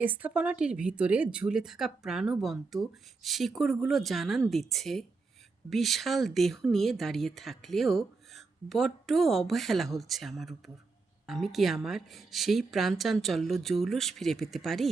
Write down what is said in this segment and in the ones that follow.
স্থাপনাটির ভিতরে ঝুলে থাকা প্রাণবন্ত শিকড়গুলো জানান দিচ্ছে বিশাল দেহ নিয়ে দাঁড়িয়ে থাকলেও বড্ড অবহেলা হচ্ছে আমার উপর। আমি কি আমার সেই প্রাণচাঞ্চল্য জৌলুস ফিরে পেতে পারি?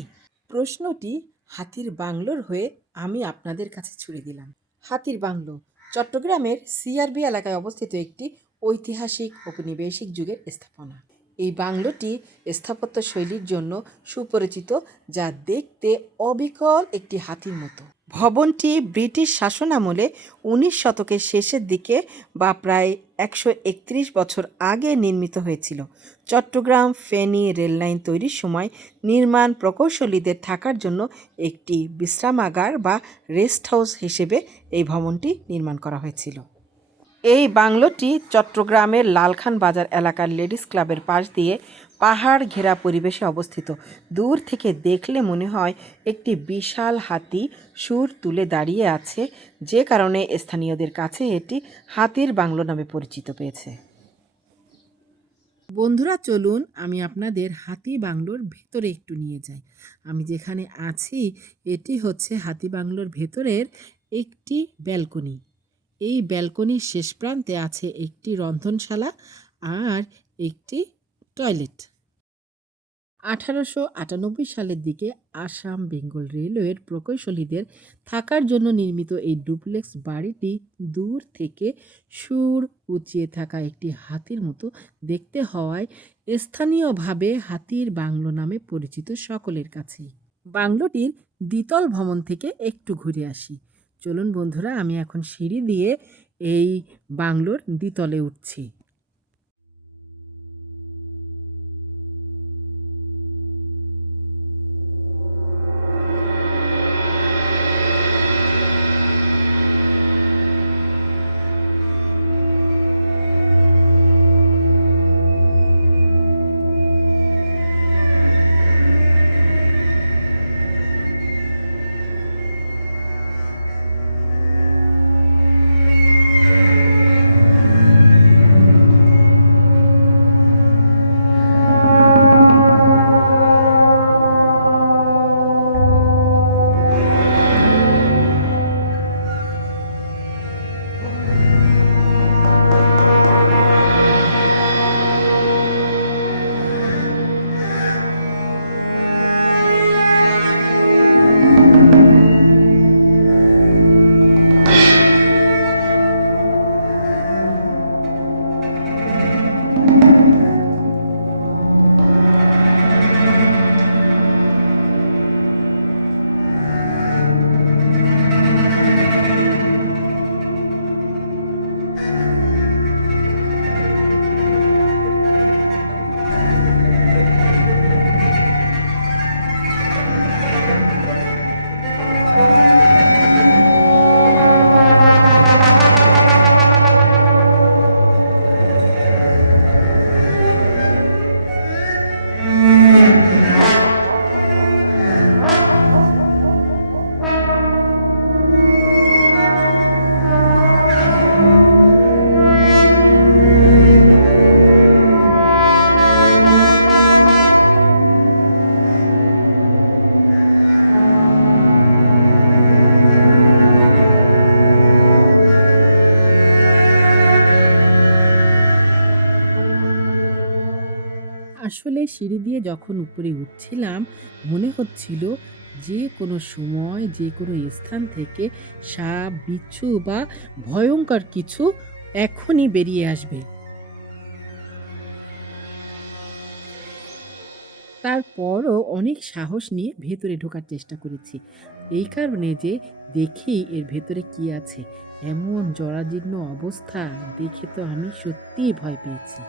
প্রশ্নটি হাতির বাংলোর হয়ে আমি আপনাদের কাছে ছুড়ে দিলাম। হাতির বাংলো চট্টগ্রামের সিআরবি এলাকায় অবস্থিত একটি ঐতিহাসিক ঔপনিবেশিক যুগের স্থাপনা। এই বাংলোটি স্থাপত্য শৈলীর জন্য সুপরিচিত, যা দেখতে অবিকল একটি হাতির মতো। ভবনটি ব্রিটিশ শাসনামলে ১৯ শতকের শেষের দিকে বা প্রায় ১৩১ বছর আগে নির্মিত হয়েছিল। চট্টগ্রাম ফেনী রেললাইন তৈরির সময় নির্মাণ প্রকৌশলীদের থাকার জন্য একটি বিশ্রামাগার বা রেস্ট হাউস হিসেবে এই ভবনটি নির্মাণ করা হয়েছিল। এই বাংলোটি চট্টগ্রামের লালখান বাজার এলাকার লেডিস ক্লাবের পাশ দিয়ে পাহাড় ঘেরা পরিবেশে অবস্থিত। দূর থেকে দেখলে মনে হয় একটি বিশাল হাতি সুর তুলে দাঁড়িয়ে আছে, যে কারণে স্থানীয়দের কাছে এটি হাতির বাংলো নামে পরিচিত পেয়েছে। বন্ধুরা, চলুন আমি আপনাদের হাতি বাংলোর ভেতরে একটু নিয়ে যাই। আমি যেখানে আছি এটি হচ্ছে হাতি বাংলোর ভেতরের একটি ব্যালকনি। এই ব্যালকনির শেষ প্রান্তে আছে একটি রন্ধনশালা আর একটি টয়লেট। ১৮৯৮ সালের দিকে আসাম বেঙ্গল রেলওয়ের প্রকৌশলীদের থাকার জন্য নির্মিত এই ডুপ্লেক্স বাড়িটি দূর থেকে সুর উঁচিয়ে থাকা একটি হাতির মতো দেখতে হওয়ায় স্থানীয়ভাবে হাতির বাংলো নামে পরিচিত সকলের কাছেই। বাংলোটির দ্বিতল ভবন থেকে একটু ঘুরে আসি। চলুন বন্ধুরা, আমি এখন সিঁড়ি দিয়ে এই বাংলোর দ্বিতলে উঠছি। আসলে সিঁড়ি দিয়ে যখন উপরে উঠছিলাম, মনে হচ্ছিল যে কোনো সময় যে কোনো স্থান থেকে সাপ, বিচ্ছু বা ভয়ঙ্কর কিছু এখনই বেরিয়ে আসবে। তারপরও অনেক সাহস নিয়ে ভেতরে ঢোকার চেষ্টা করেছি। এই কারণে যে দেখি এর ভেতরে কি আছে। এমন জরাজীর্ণ অবস্থা দেখে তো আমি সত্যিই ভয় পেয়েছি।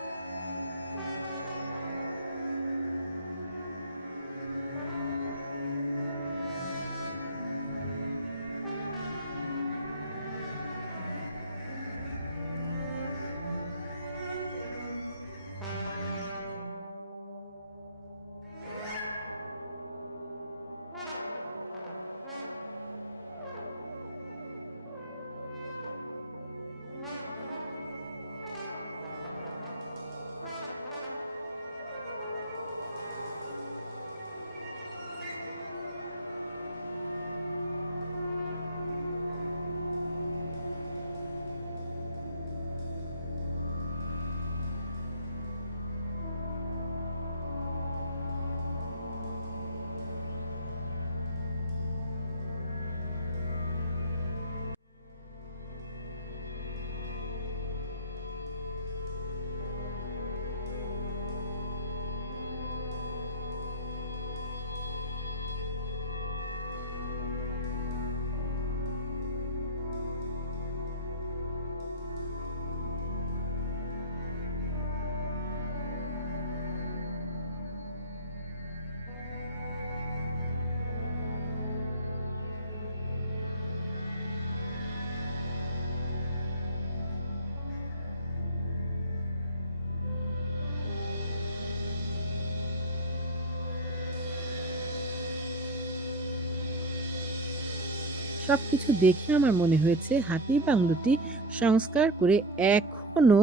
সব কিছু দেখে আমার মনে হয়েছে হাতির বাংলোটি সংস্কার করে এখনো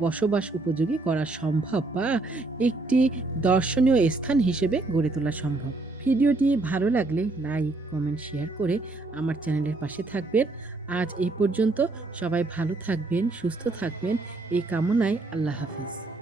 বসবাস উপযোগী করা সম্ভব বা একটি দর্শনীয় স্থান হিসেবে গড়ে তোলা সম্ভব। ভিডিওটি ভালো লাগলে লাইক, কমেন্ট, শেয়ার করে আমার চ্যানেলের পাশে থাকবেন। আজ এই পর্যন্ত। সবাই ভালো থাকবেন, সুস্থ থাকবেন এই কামনায় আল্লাহ হাফেজ।